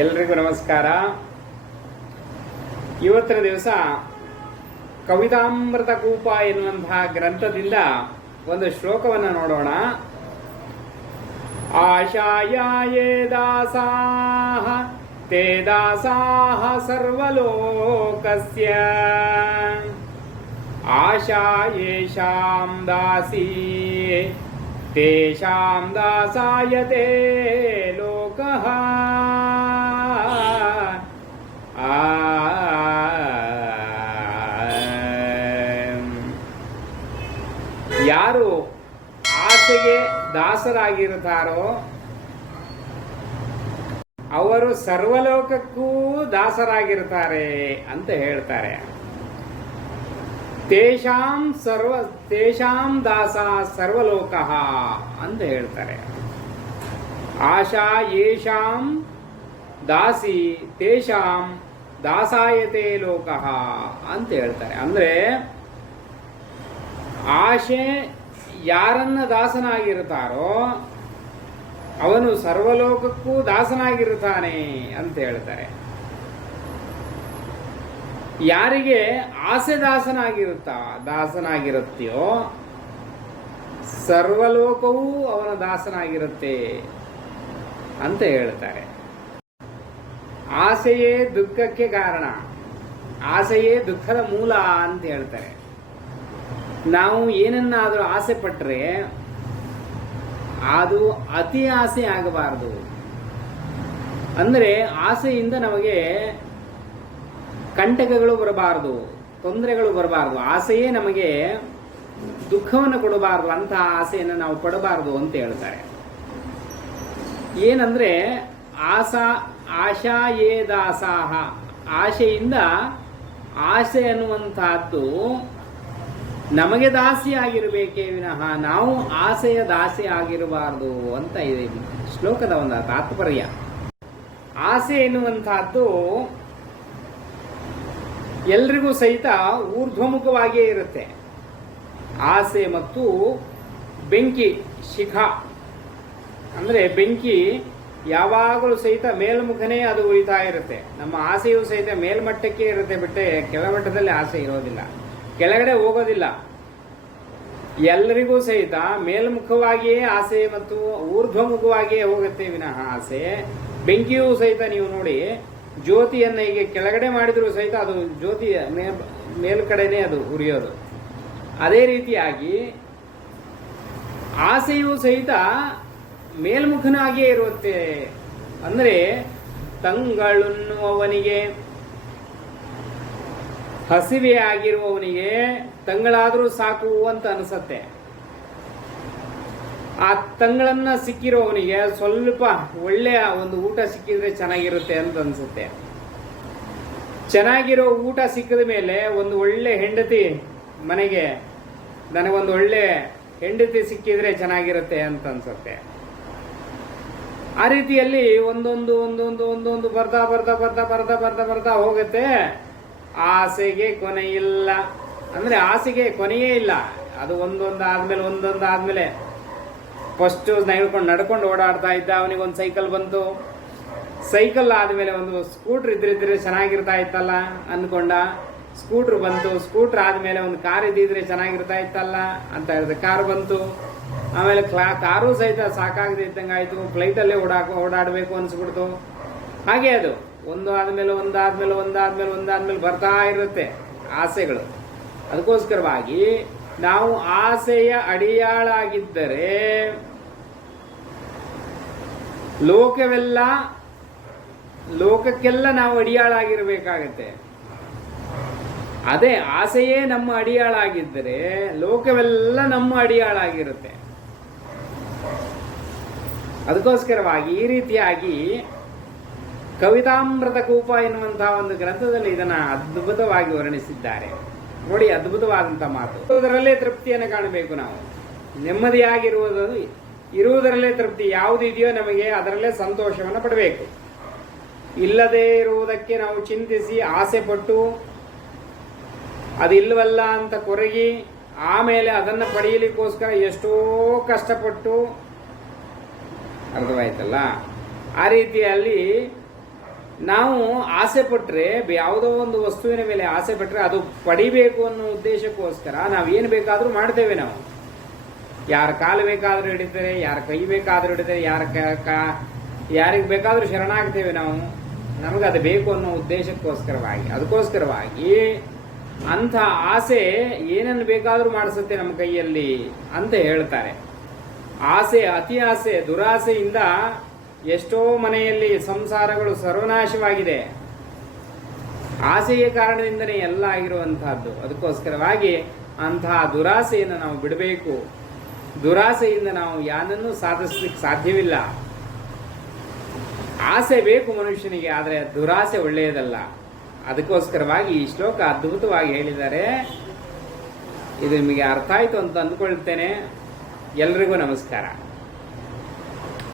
ಎಲ್ರಿಗೂ ನಮಸ್ಕಾರ. ಇವತ್ತಿನ ದಿವಸ ಕವಿತಾಮೃತ ಕೂಪ ಎನ್ನುವಂತಹ ಗ್ರಂಥದಿಂದ ಒಂದು ಶ್ಲೋಕವನ್ನು ನೋಡೋಣ. ಆಶಾಯೇ ದಾಸಾಹ ತೇ ದಾಸಾಹ ಸರ್ವಲೋಕಸ್ಯ ಆಶಾ ಯೇಷಾಂ ದಾಸೀ ತೇಷಾಂ ದಾಸಾಯತೆ ಲೋಕಃ. ಯಾರು ಆಸೆಗೆ ದಾಸರಾಗಿರುತ್ತಾರೋ ಅವರು ಸರ್ವಲೋಕಕ್ಕೂ ದಾಸರಾಗಿರುತ್ತಾರೆ ಅಂತ ಹೇಳ್ತಾರೆ. ತೇಷಾಂ ದಾಸ ಸರ್ವಲೋಕಃ ಅಂತ ಹೇಳ್ತಾರೆ. ಆಶಾ ಯೇಷಾಂ ದಾಸಿ ತೇಷಾಂ ದಾಸಾಯತೆ ಲೋಕಃ ಅಂತ ಹೇಳ್ತಾರೆ. ಅಂದ್ರೆ ಆಶೆ ಯಾರನ್ನ ದಾಸನಾಗಿರುತ್ತಾರೋ ಅವನು ಸರ್ವಲೋಕಕ್ಕೂ ದಾಸನಾಗಿರುತ್ತಾನೆ ಅಂತ ಹೇಳ್ತಾರೆ. ಯಾರಿಗೆ ಆಸೆ ದಾಸನಾಗಿರುತ್ತೆಯೋ ಸರ್ವಲೋಕವೂ ಅವನ ದಾಸನಾಗಿರುತ್ತೆ ಅಂತ ಹೇಳ್ತಾರೆ. ಆಸೆಯೇ ದುಃಖಕ್ಕೆ ಕಾರಣ, ಆಸೆಯೇ ದುಃಖದ ಮೂಲ ಅಂತ ಹೇಳ್ತಾರೆ. ನಾವು ಏನನ್ನಾದರೂ ಆಸೆ ಪಟ್ಟರೆ ಅದು ಅತಿ ಆಸೆ ಆಗಬಾರದು. ಅಂದರೆ ಆಸೆಯಿಂದ ನಮಗೆ ಕಂಟಕಗಳು ಬರಬಾರದು, ತೊಂದರೆಗಳು ಬರಬಾರದು. ಆಸೆಯೇ ನಮಗೆ ದುಃಖವನ್ನು ಕೊಡಬಾರದು, ಅಂತಹ ಆಸೆಯನ್ನು ನಾವು ಪಡಬಾರದು ಅಂತ ಹೇಳ್ತಾರೆ. ಏನಂದ್ರೆ ಆಶಾ ಯೇ ದಾಸಾಹ, ಆಶೆಯಿಂದ ಆಸೆ ಅನ್ನುವಂತಹದ್ದು ನಮಗೆ ದಾಸಿ ಆಗಿರಬೇಕೇ ವಿನಃ ನಾವು ಆಸೆಯ ದಾಸಿ ಆಗಿರಬಾರದು ಅಂತ ಇದೆ ಶ್ಲೋಕದ ಒಂದು ತಾತ್ಪರ್ಯ. ಆಸೆ ಎನ್ನುವಂತಹದ್ದು ಎಲ್ರಿಗೂ ಸಹಿತ ಊರ್ಧ್ವಮುಖವಾಗಿಯೇ ಇರುತ್ತೆ. ಆಸೆ ಮತ್ತು ಬೆಂಕಿ ಶಿಖ ಅಂದ್ರೆ ಬೆಂಕಿ ಯಾವಾಗಲೂ ಸಹಿತ ಮೇಲ್ಮುಖನೇ ಅದು ಉರಿತಾ ಇರುತ್ತೆ. ನಮ್ಮ ಆಸೆಯೂ ಸಹಿತ ಮೇಲ್ಮಟ್ಟಕ್ಕೆ ಇರುತ್ತೆ, ಬಿಟ್ಟೆ ಕೆಳಮಟ್ಟದಲ್ಲಿ ಆಸೆ ಇರೋದಿಲ್ಲ, ಕೆಳಗಡೆ ಹೋಗೋದಿಲ್ಲ. ಎಲ್ಲರಿಗೂ ಸಹಿತ ಮೇಲ್ಮುಖವಾಗಿಯೇ ಆಸೆ ಮತ್ತು ಊರ್ಧ್ವಮುಖವಾಗಿಯೇ ಹೋಗುತ್ತೆ ವಿನಃ ಆಸೆ. ಬೆಂಕಿಯೂ ಸಹಿತ ನೀವು ನೋಡಿ, ಜ್ಯೋತಿಯನ್ನು ಹೀಗೆ ಕೆಳಗಡೆ ಮಾಡಿದರೂ ಸಹಿತ ಅದು ಜ್ಯೋತಿಯ ಮೇಲ್ಕಡೆನೇ ಅದು ಉರಿಯೋದು. ಅದೇ ರೀತಿಯಾಗಿ ಆಸೆಯೂ ಸಹಿತ ಮೇಲ್ಮುಖನಾಗಿಯೇ ಇರುತ್ತೆ. ಅಂದರೆ ತಂಗಳುನ್ನುವವನಿಗೆ, ಹಸಿವೆ ಆಗಿರುವವನಿಗೆ ತಂಗಳಾದರೂ ಸಾಕು ಅಂತ ಅನಿಸತ್ತೆ. ಆ ತಂಗಳನ್ನ ಸಿಕ್ಕಿರೋವನಿಗೆ ಸ್ವಲ್ಪ ಒಳ್ಳೆಯ ಒಂದು ಊಟ ಸಿಕ್ಕಿದ್ರೆ ಚೆನ್ನಾಗಿರುತ್ತೆ ಅಂತ ಅನ್ಸುತ್ತೆ. ಚೆನ್ನಾಗಿರೋ ಊಟ ಸಿಕ್ಕಿದ ಮೇಲೆ ಒಂದು ಒಳ್ಳೆ ಹೆಂಡತಿ, ಮನೆಗೆ ನನಗೊಂದು ಒಳ್ಳೆ ಹೆಂಡತಿ ಸಿಕ್ಕಿದ್ರೆ ಚೆನ್ನಾಗಿರುತ್ತೆ ಅಂತ ಅನ್ಸುತ್ತೆ. ಆ ರೀತಿಯಲ್ಲಿ ಒಂದೊಂದು ಒಂದೊಂದು ಒಂದೊಂದು ಬರ್ತಾ ಬರ್ತಾ ಬರ್ತಾ ಬರ್ತಾ ಬರ್ತಾ ಬರ್ತಾ ಹೋಗುತ್ತೆ. ಆಸೆಗೆ ಕೊನೆ ಇಲ್ಲ, ಅಂದ್ರೆ ಆಸೆಗೆ ಕೊನೆಯೇ ಇಲ್ಲ. ಅದು ಒಂದೊಂದಾದ್ಮೇಲೆ ಫಸ್ಟ್ ನಡ್ಕೊಂಡು ಓಡಾಡ್ತಾ ಇದ್ದ, ಅವನಿಗೆ ಒಂದು ಸೈಕಲ್ ಬಂತು. ಸೈಕಲ್ ಆದ್ಮೇಲೆ ಒಂದು ಸ್ಕೂಟರ್ ಇದ್ರಿದ್ರೆ ಚೆನ್ನಾಗಿರ್ತಾ ಇತ್ತಲ್ಲ ಅನ್ಕೊಂಡ, ಸ್ಕೂಟರ್ ಬಂತು. ಸ್ಕೂಟರ್ ಆದ್ಮೇಲೆ ಒಂದು ಕಾರ್ ಇದ್ದಿದ್ರೆ ಚೆನ್ನಾಗಿರ್ತಾ ಇತ್ತಲ್ಲ ಅಂತ ಹೇಳಿದ್ರೆ ಕಾರ್ ಬಂತು. ಆಮೇಲೆ ಕಾರು ಸಹಿತ ಸಾಕಾಗದೆ ಇದ್ದಂಗೆ ಆಯ್ತು, ಫ್ಲೈಟಲ್ಲೇ ಓಡಾಡಬೇಕು ಅನ್ಸ್ಬಿಡ್ತು. ಹಾಗೆ ಅದು ಒಂದಾದ್ಮೇಲೆ ಬರ್ತಾ ಇರುತ್ತೆ ಆಸೆಗಳು. ಅದಕ್ಕೋಸ್ಕರವಾಗಿ ನಾವು ಆಸೆಯ ಅಡಿಯಾಳಾಗಿದ್ದರೆ ಲೋಕಕ್ಕೆಲ್ಲ ನಾವು ಅಡಿಯಾಳಾಗಿರ್ಬೇಕಾಗತ್ತೆ. ಅದೇ ಆಸೆಯೇ ನಮ್ಮ ಅಡಿಯಾಳಾಗಿದ್ದರೆ ಲೋಕವೆಲ್ಲ ನಮ್ಮ ಅಡಿಯಾಳಾಗಿರುತ್ತೆ. ಅದಕ್ಕೋಸ್ಕರವಾಗಿ ಈ ರೀತಿಯಾಗಿ ಕವಿತಾಮೃತ ಕೂಪ ಎನ್ನುವಂತಹ ಒಂದು ಗ್ರಂಥದಲ್ಲಿ ಇದನ್ನ ಅದ್ಭುತವಾಗಿ ವರ್ಣಿಸಿದ್ದಾರೆ. ನೋಡಿ, ಅದ್ಭುತವಾದಂತಹ ಮಾತು. ಇರುವುದರಲ್ಲೇ ತೃಪ್ತಿಯನ್ನು ಕಾಣಬೇಕು. ನಾವು ಇರುವುದರಲ್ಲೇ ತೃಪ್ತಿ ಯಾವುದಿದೆಯೋ ನಮಗೆ ಅದರಲ್ಲೇ ಸಂತೋಷವನ್ನು ಪಡಬೇಕು. ಇಲ್ಲದೇ ಇರುವುದಕ್ಕೆ ನಾವು ಚಿಂತಿಸಿ ಆಸೆ ಪಟ್ಟು ಅದಿಲ್ವಲ್ಲ ಅಂತ ಕೊರಗಿ ಆಮೇಲೆ ಅದನ್ನು ಪಡೆಯಲಿಕ್ಕೋಸ್ಕರ ಎಷ್ಟೋ ಕಷ್ಟಪಟ್ಟು, ಅರ್ಥವಾಯ್ತಲ್ಲ? ಆ ರೀತಿಯಲ್ಲಿ ನಾವು ಆಸೆ ಪಟ್ಟರೆ, ಯಾವುದೋ ಒಂದು ವಸ್ತುವಿನ ಮೇಲೆ ಆಸೆ ಪಟ್ಟರೆ ಅದು ಪಡಿಬೇಕು ಅನ್ನೋ ಉದ್ದೇಶಕ್ಕೋಸ್ಕರ ನಾವೇನು ಬೇಕಾದರೂ ಮಾಡ್ತೇವೆ. ನಾವು ಯಾರ ಕಾಲು ಬೇಕಾದರೂ ಹಿಡಿತಾರೆ, ಯಾರ ಕೈ ಬೇಕಾದರೂ ಹಿಡಿತಾರೆ, ಯಾರಿಗೆ ಬೇಕಾದರೂ ಶರಣಾಗ್ತೇವೆ ನಾವು. ನಮಗದು ಬೇಕು ಅನ್ನೋ ಉದ್ದೇಶಕ್ಕೋಸ್ಕರವಾಗಿ, ಅದಕ್ಕೋಸ್ಕರವಾಗಿ ಅಂಥ ಆಸೆ ಏನನ್ನು ಬೇಕಾದರೂ ಮಾಡಿಸುತ್ತೆ ನಮ್ಮ ಕೈಯಲ್ಲಿ ಅಂತ ಹೇಳ್ತಾರೆ. ಆಸೆ, ಅತಿ ಆಸೆ, ದುರಾಸೆಯಿಂದ ಎಷ್ಟೋ ಮನೆಯಲ್ಲಿ ಸಂಸಾರಗಳು ಸರ್ವನಾಶವಾಗಿದೆ. ಆಸೆಯ ಕಾರಣದಿಂದನೇ ಎಲ್ಲ ಆಗಿರುವಂತಹದ್ದು. ಅದಕ್ಕೋಸ್ಕರವಾಗಿ ಅಂತಹ ದುರಾಸೆಯನ್ನು ನಾವು ಬಿಡಬೇಕು. ದುರಾಸೆಯಿಂದ ನಾವು ಯಾನನ್ನೂ ಸಾಧಿಸ್ಲಿಕ್ಕೆ ಸಾಧ್ಯವಿಲ್ಲ. ಆಸೆ ಬೇಕು ಮನುಷ್ಯನಿಗೆ, ಆದರೆ ದುರಾಸೆ ಒಳ್ಳೆಯದಲ್ಲ. ಅದಕ್ಕೋಸ್ಕರವಾಗಿ ಈ ಶ್ಲೋಕ ಅದ್ಭುತವಾಗಿ ಹೇಳಿದ್ದಾರೆ. ಇದು ನಿಮಗೆ ಅರ್ಥ ಆಯಿತು ಅಂತ ಅಂದ್ಕೊಳ್ತೇನೆ. ಎಲ್ರಿಗೂ ನಮಸ್ಕಾರ.